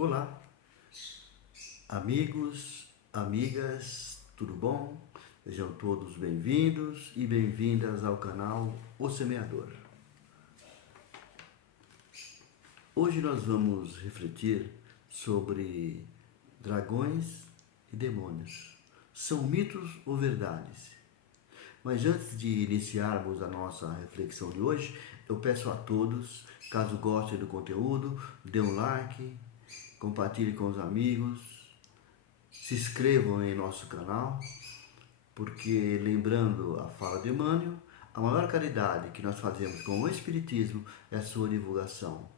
Olá, amigos, amigas, tudo bom? Sejam todos bem-vindos e bem-vindas ao canal O Semeador. Hoje nós vamos refletir sobre dragões e demônios. São mitos ou verdades? Mas antes de iniciarmos a nossa reflexão de hoje, eu peço a todos, caso gostem do conteúdo, dê um like, compartilhe com os amigos, se inscrevam em nosso canal, porque, lembrando a fala de Emmanuel, a maior caridade que nós fazemos com o Espiritismo é a sua divulgação.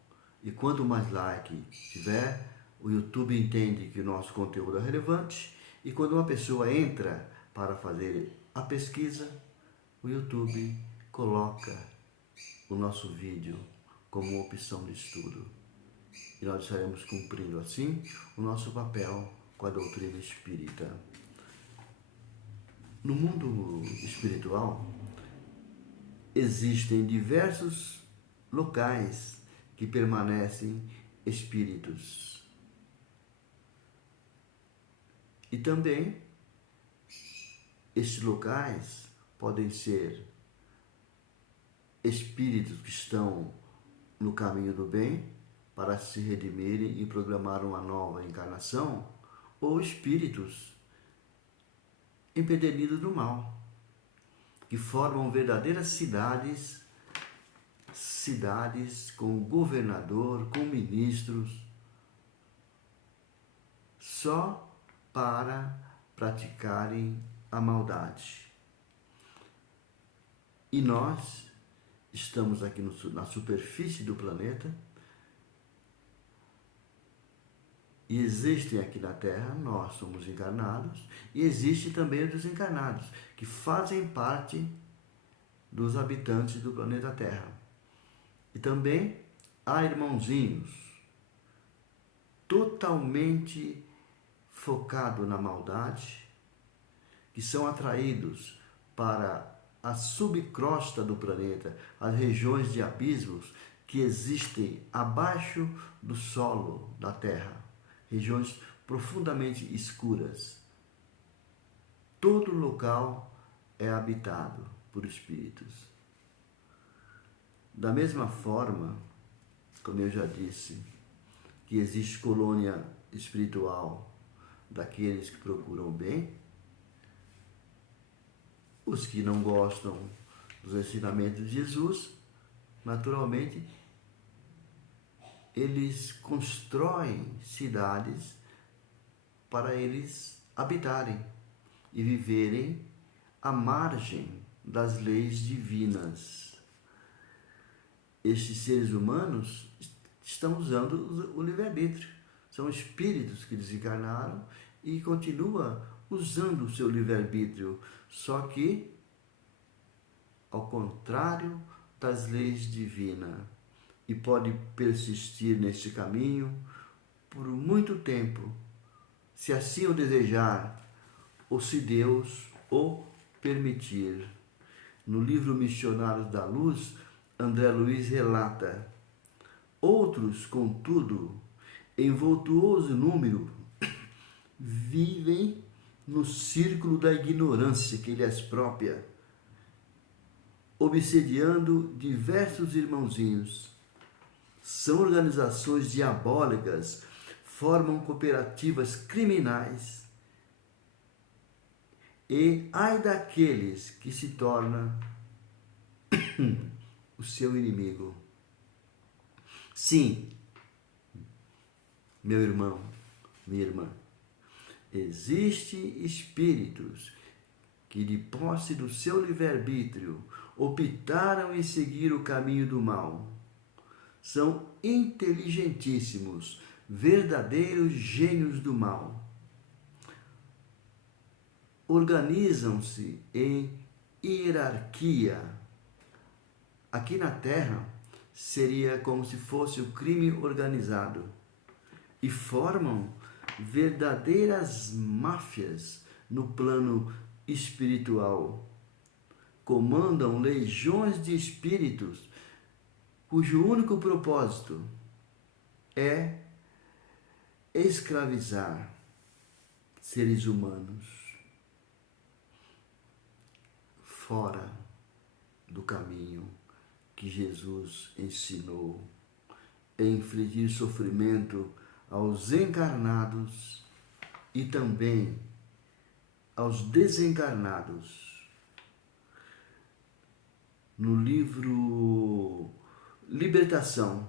E quanto mais like tiver, o YouTube entende que o nosso conteúdo é relevante, e quando uma pessoa entra para fazer a pesquisa, o YouTube coloca o nosso vídeo como opção de estudo. E nós estaremos cumprindo assim o nosso papel com a doutrina espírita. No mundo espiritual, existem diversos locais que permanecem espíritos. E também, estes locais podem ser espíritos que estão no caminho do bem, para se redimirem e programar uma nova encarnação, ou espíritos empedernidos do mal, que formam verdadeiras cidades com governador, com ministros, só para praticarem a maldade. E nós estamos aqui na superfície do planeta, e existem aqui na Terra, nós somos encarnados, e existem também os desencarnados, que fazem parte dos habitantes do planeta Terra. E também há irmãozinhos totalmente focados na maldade, que são atraídos para a subcrosta do planeta, as regiões de abismos que existem abaixo do solo da Terra. Regiões profundamente escuras. Todo local é habitado por espíritos. Da mesma forma, como eu já disse, que existe colônia espiritual daqueles que procuram o bem, os que não gostam dos ensinamentos de Jesus, naturalmente, eles constroem cidades para eles habitarem e viverem à margem das leis divinas. Estes seres humanos estão usando o livre-arbítrio. São espíritos que desencarnaram e continuam usando o seu livre-arbítrio, só que ao contrário das leis divinas. E pode persistir neste caminho por muito tempo, se assim o desejar, ou se Deus o permitir. No livro Missionários da Luz, André Luiz relata: outros, contudo, em voltuoso número, vivem no círculo da ignorância que lhes própria, obsediando diversos irmãozinhos. São organizações diabólicas, formam cooperativas criminais, e ai daqueles que se torna o seu inimigo. Sim, meu irmão, minha irmã, existem espíritos que, de posse do seu livre-arbítrio, optaram em seguir o caminho do mal. São inteligentíssimos, verdadeiros gênios do mal. Organizam-se em hierarquia. Aqui na Terra seria como se fosse o crime organizado. E formam verdadeiras máfias no plano espiritual. Comandam legiões de espíritos cujo único propósito é escravizar seres humanos fora do caminho que Jesus ensinou, infligir sofrimento aos encarnados e também aos desencarnados. No livro Libertação,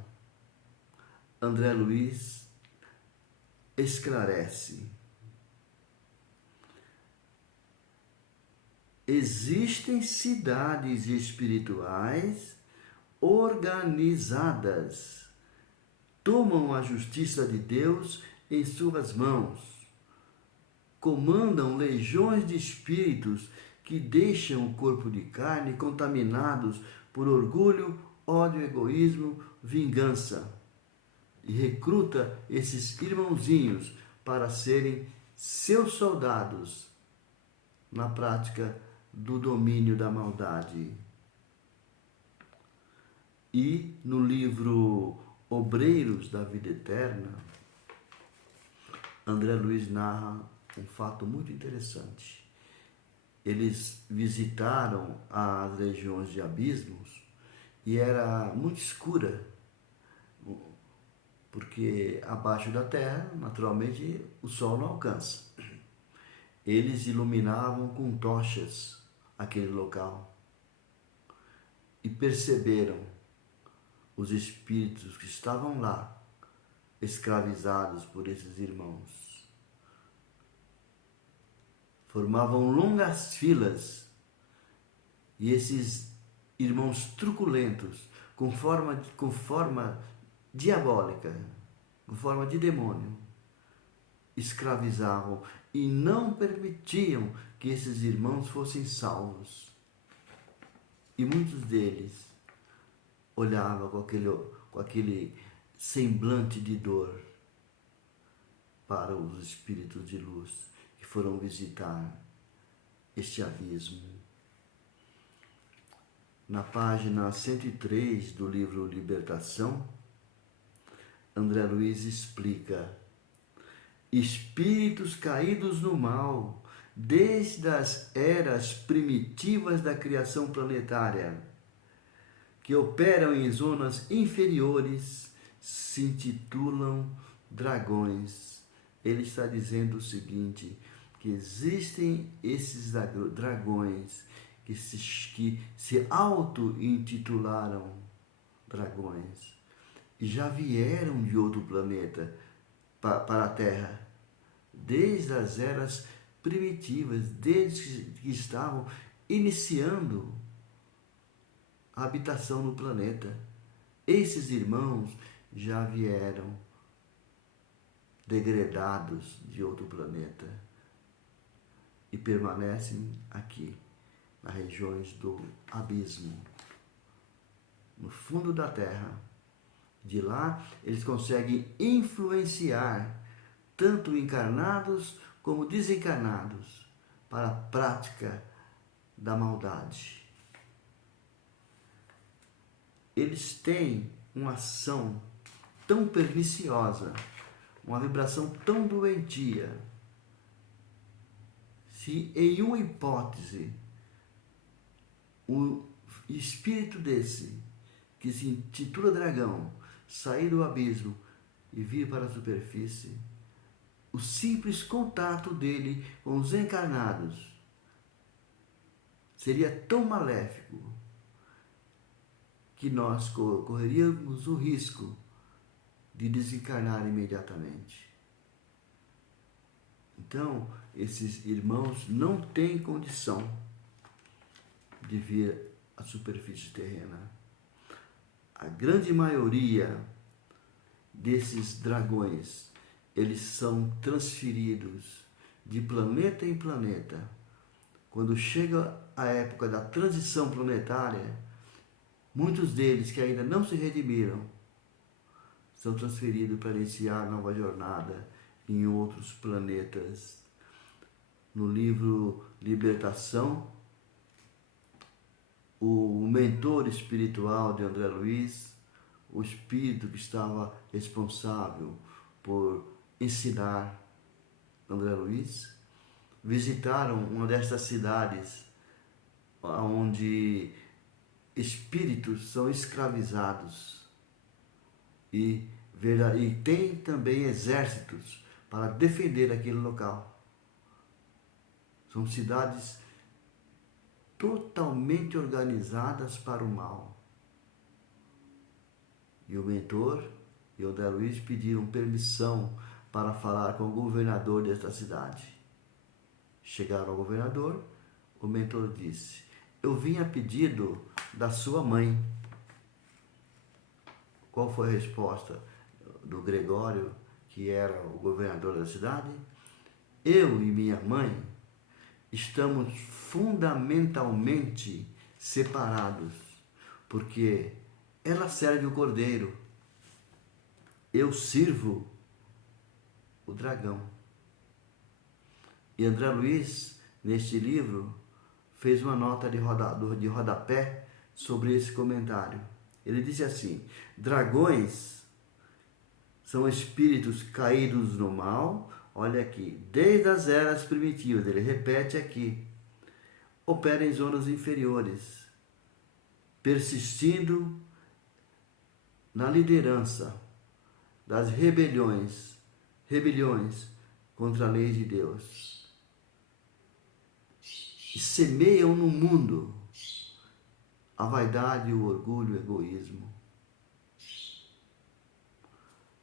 André Luiz esclarece: existem cidades espirituais organizadas, tomam a justiça de Deus em suas mãos, comandam legiões de espíritos que deixam o corpo de carne contaminados por orgulho, ódio, egoísmo, vingança, e recruta esses irmãozinhos para serem seus soldados na prática do domínio da maldade. E no livro Obreiros da Vida Eterna, André Luiz narra um fato muito interessante. Eles visitaram as regiões de abismos e era muito escura, porque abaixo da terra, naturalmente, o sol não alcança. Eles iluminavam com tochas aquele local e perceberam os espíritos que estavam lá, escravizados por esses irmãos. Formavam longas filas e esses irmãos truculentos, com forma diabólica, com forma de demônio, escravizavam e não permitiam que esses irmãos fossem salvos. E muitos deles olhavam com aquele semblante de dor para os espíritos de luz que foram visitar este abismo. Na página 103 do livro Libertação, André Luiz explica: espíritos caídos no mal, desde as eras primitivas da criação planetária, que operam em zonas inferiores, se intitulam dragões. Ele está dizendo o seguinte, que existem esses dragões que se auto-intitularam dragões e já vieram de outro planeta para a Terra, desde as eras primitivas, desde que estavam iniciando a habitação no planeta. Esses irmãos já vieram degradados de outro planeta e permanecem aqui, nas regiões do abismo, no fundo da Terra. De lá, eles conseguem influenciar tanto encarnados como desencarnados para a prática da maldade. Eles têm uma ação tão perniciosa, uma vibração tão doentia. Se em uma hipótese o espírito desse, que se intitula dragão, sair do abismo e vir para a superfície, o simples contato dele com os encarnados seria tão maléfico que nós correríamos o risco de desencarnar imediatamente. Então, esses irmãos não têm condição de vir à superfície terrena. A grande maioria desses dragões, eles são transferidos de planeta em planeta. Quando chega a época da transição planetária, muitos deles que ainda não se redimiram são transferidos para iniciar nova jornada em outros planetas. No livro Libertação, o mentor espiritual de André Luiz, o espírito que estava responsável por ensinar André Luiz, visitaram uma destas cidades onde espíritos são escravizados e tem também exércitos para defender aquele local. São cidades totalmente organizadas para o mal. E o mentor e o André Luiz pediram permissão para falar com o governador desta cidade. Chegaram ao governador, o mentor disse: eu vim a pedido da sua mãe. Qual foi a resposta do Gregório, que era o governador da cidade? Eu e minha mãe estamos fundamentalmente separados, porque ela serve o cordeiro, eu sirvo o dragão. E André Luiz, neste livro, fez uma nota de rodapé sobre esse comentário. Ele disse assim: dragões são espíritos caídos no mal, olha aqui, desde as eras primitivas, ele repete aqui, operam em zonas inferiores, persistindo na liderança das rebeliões contra a lei de Deus. E semeiam no mundo a vaidade, o orgulho, o egoísmo.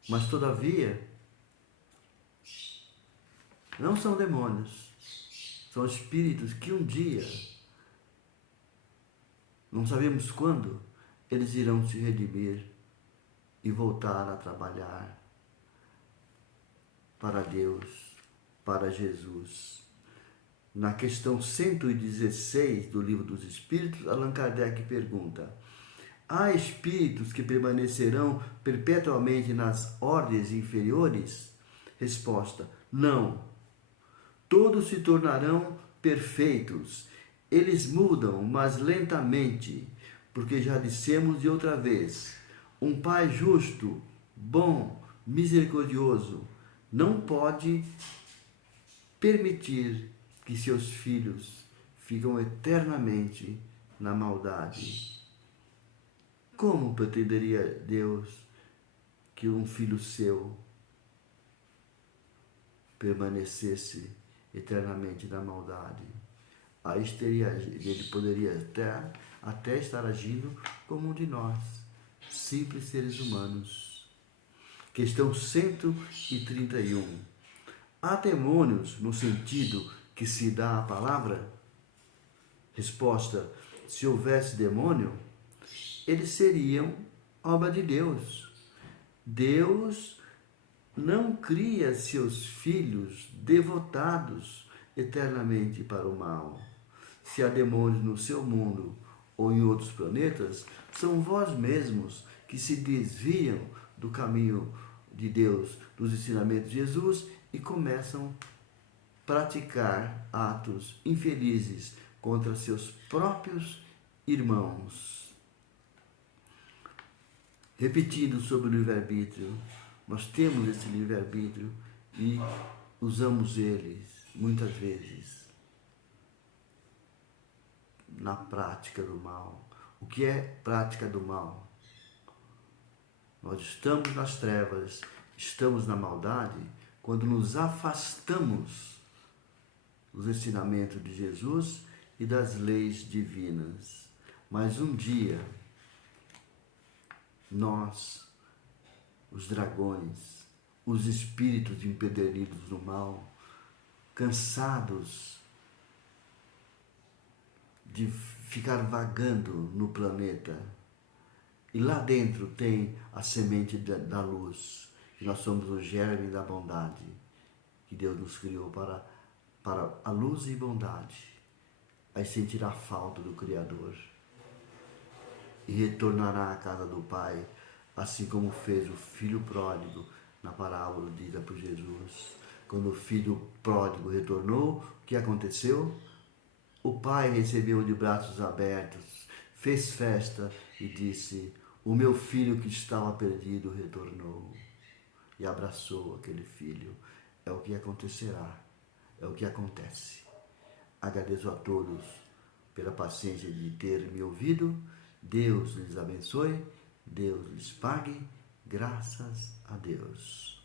Mas, todavia, não são demônios. São espíritos que um dia, não sabemos quando, eles irão se redimir e voltar a trabalhar para Deus, para Jesus. Na questão 116 do Livro dos Espíritos, Allan Kardec pergunta: há espíritos que permanecerão perpetuamente nas ordens inferiores? Resposta: não. Todos se tornarão perfeitos. Eles mudam, mas lentamente, porque já dissemos de outra vez, um pai justo, bom, misericordioso, não pode permitir que seus filhos ficam eternamente na maldade. Como pretenderia Deus que um filho seu permanecesse eternamente na maldade? Aí ele poderia até estar agindo como um de nós, simples seres humanos. Questão 131. Há demônios no sentido que se dá a palavra? Resposta: se houvesse demônio, eles seriam obra de Deus. Deus não cria seus filhos devotados eternamente para o mal. Se há demônios no seu mundo ou em outros planetas, são vós mesmos que se desviam do caminho de Deus, dos ensinamentos de Jesus, e começam a praticar atos infelizes contra seus próprios irmãos. Repetindo sobre o livre-arbítrio, nós temos esse livre-arbítrio e usamos eles muitas vezes na prática do mal. O que é prática do mal? Nós estamos nas trevas, estamos na maldade, quando nos afastamos dos ensinamentos de Jesus e das leis divinas. Mas um dia, nós, os dragões, os espíritos empedernidos no mal, cansados de ficar vagando no planeta, e lá dentro tem a semente da luz, que nós somos o germe da bondade, que Deus nos criou para a luz e bondade, aí sentirá a falta do Criador e retornará à casa do Pai, assim como fez o filho pródigo na parábola dita por Jesus. Quando o filho pródigo retornou, o que aconteceu? O pai recebeu de braços abertos, fez festa e disse: o meu filho que estava perdido retornou. e abraçou aquele filho. É o que acontecerá, é o que acontece. Agradeço a todos pela paciência de ter me ouvido. Deus lhes abençoe, Deus lhes pague, graças a Deus.